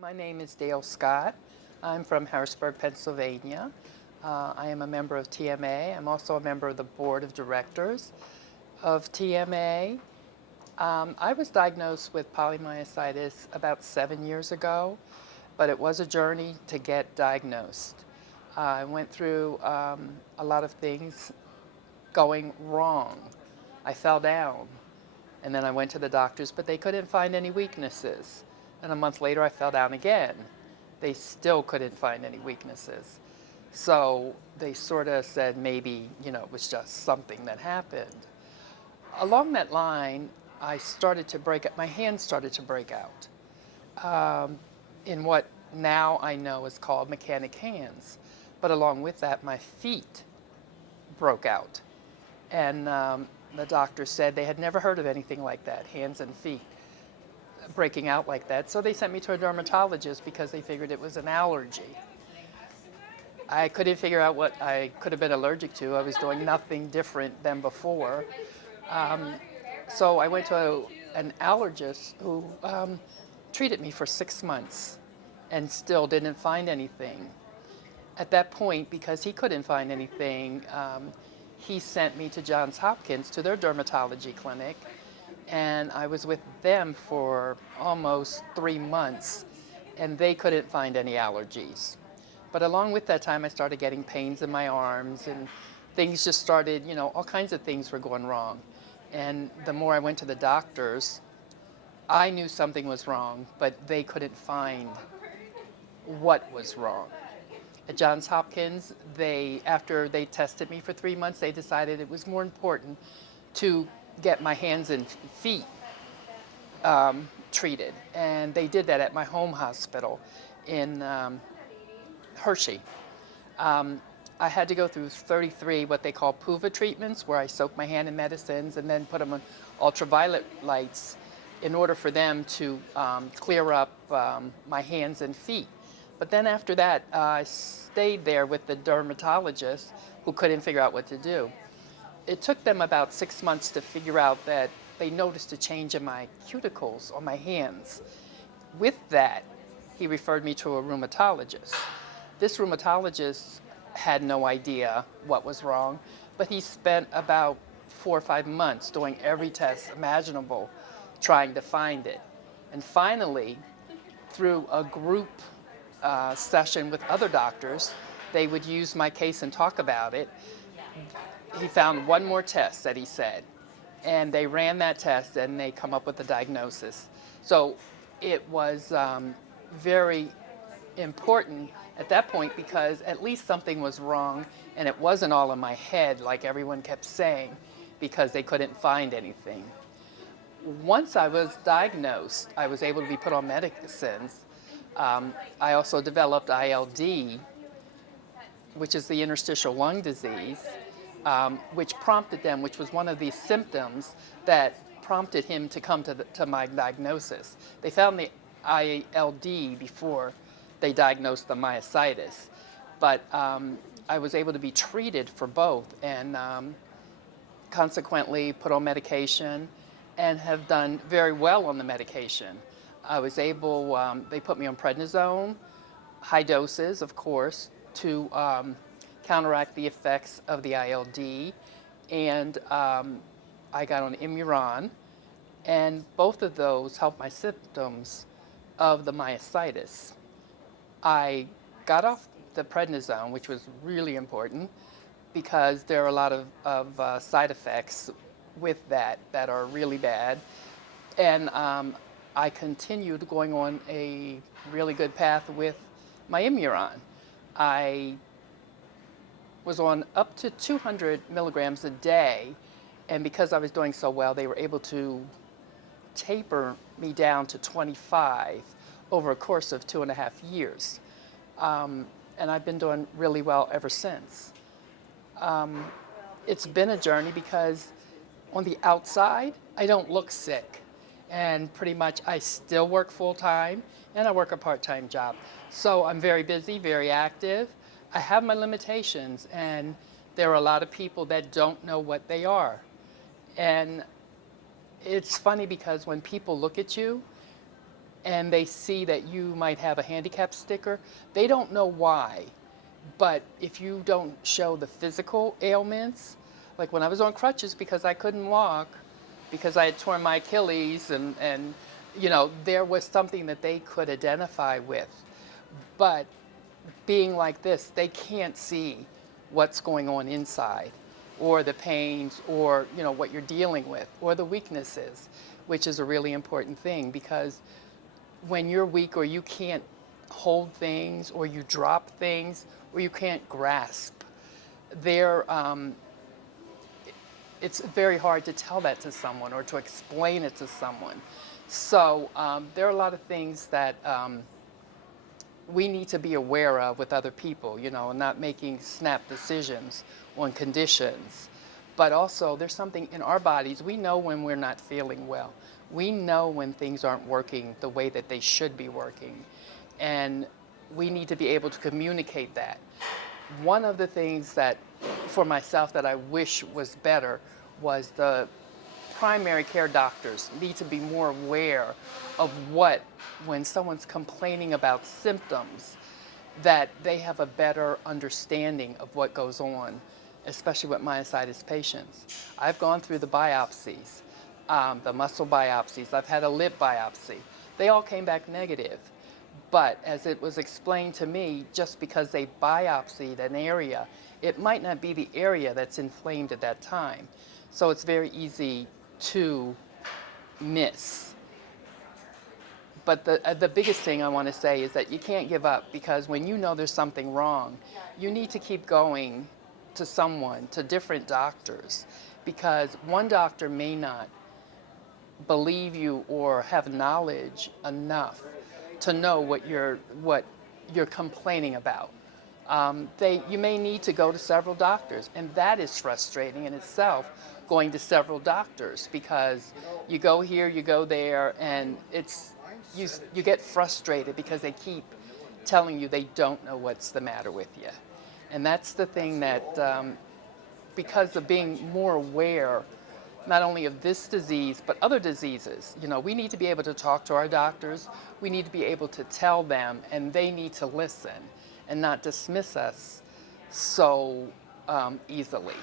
My name is Dale Scott. I'm from Harrisburg, Pennsylvania. I am a member of TMA. I'm also a member of the board of directors of TMA. I was diagnosed with polymyositis about 7 years ago, but it was a journey to get diagnosed. I went through a lot of things going wrong. I fell down, and then I went to the doctors, but they couldn't find any weaknesses. And a month later, I fell down again. They still couldn't find any weaknesses. So they sort of said maybe, it was just something that happened. Along that line, my hands started to break out in what now I know is called mechanic hands. But along with that, my feet broke out. And the doctor said they had never heard of anything like that, hands and feet breaking out like that. So they sent me to a dermatologist because they figured it was an allergy. I couldn't figure out what I could have been allergic to. I was doing nothing different than before. So I went to an allergist who treated me for 6 months and still didn't find anything. At that point, because he couldn't find anything, he sent me to Johns Hopkins to their dermatology clinic, and I was with them for almost 3 months, and they couldn't find any allergies. But along with that time, I started getting pains in my arms, and things just started, all kinds of things were going wrong. And the more I went to the doctors, I knew something was wrong, but they couldn't find what was wrong. At Johns Hopkins, after they tested me for 3 months, they decided it was more important to get my hands and feet treated. And they did that at my home hospital in Hershey. I had to go through 33 what they call PUVA treatments, where I soak my hand in medicines and then put them on ultraviolet lights in order for them to clear up my hands and feet. But then after that, I stayed there with the dermatologist who couldn't figure out what to do. It took them about 6 months to figure out that they noticed a change in my cuticles on my hands. With that, he referred me to a rheumatologist. This rheumatologist had no idea what was wrong, but he spent about 4 or 5 months doing every test imaginable, trying to find it. And finally, through a group session with other doctors, they would use my case and talk about it. He found one more test that he said, and they ran that test and they come up with the diagnosis. So it was very important at that point because at least something was wrong and it wasn't all in my head like everyone kept saying because they couldn't find anything. Once I was diagnosed, I was able to be put on medicines. I also developed ILD, which is the interstitial lung disease, which was one of the symptoms that prompted him to come to my diagnosis. They found the ILD before they diagnosed the myositis, but I was able to be treated for both and consequently put on medication and have done very well on the medication. I was able, they put me on prednisone, high doses, of course, to counteract the effects of the ILD, and I got on Imuron, and both of those helped my symptoms of the myositis. I got off the prednisone, which was really important, because there are a lot of side effects with that are really bad, and I continued going on a really good path with my Imuron. I was on up to 200 milligrams a day, and because I was doing so well, they were able to taper me down to 25 over a course of 2.5 years. And I've been doing really well ever since. It's been a journey because on the outside, I don't look sick. And pretty much I still work full-time and I work a part-time job. So I'm very busy, very active. I have my limitations, and there are a lot of people that don't know what they are. And it's funny because when people look at you, and they see that you might have a handicap sticker, they don't know why. But if you don't show the physical ailments, like when I was on crutches because I couldn't walk, because I had torn my Achilles, and there was something that they could identify with. But being like this, they can't see what's going on inside, or the pains, or what you're dealing with, or the weaknesses, which is a really important thing, because when you're weak or you can't hold things, or you drop things, or you can't grasp, there it's very hard to tell that to someone or to explain it to someone. So there are a lot of things that we need to be aware of with other people, and not making snap decisions on conditions. But also, there's something in our bodies. We know when we're not feeling well. We know when things aren't working the way that they should be working. And we need to be able to communicate that. One of the things that, for myself, that I wish was better was the primary care doctors need to be more aware of when someone's complaining about symptoms, that they have a better understanding of what goes on, especially with myositis patients. I've gone through the biopsies, the muscle biopsies. I've had a lip biopsy. They all came back negative. But as it was explained to me, just because they biopsied an area, it might not be the area that's inflamed at that time. So it's very easy to miss. But the biggest thing I want to say is that you can't give up, because when you know there's something wrong, you need to keep going to different doctors, because one doctor may not believe you or have knowledge enough to know what you're complaining about. You may need to go to several doctors, and that is frustrating in itself, going to several doctors, because you go here, you go there, and you get frustrated because they keep telling you they don't know what's the matter with you. And that's the thing that, because of being more aware, not only of this disease, but other diseases, we need to be able to talk to our doctors. We need to be able to tell them, and they need to listen and not dismiss us so easily.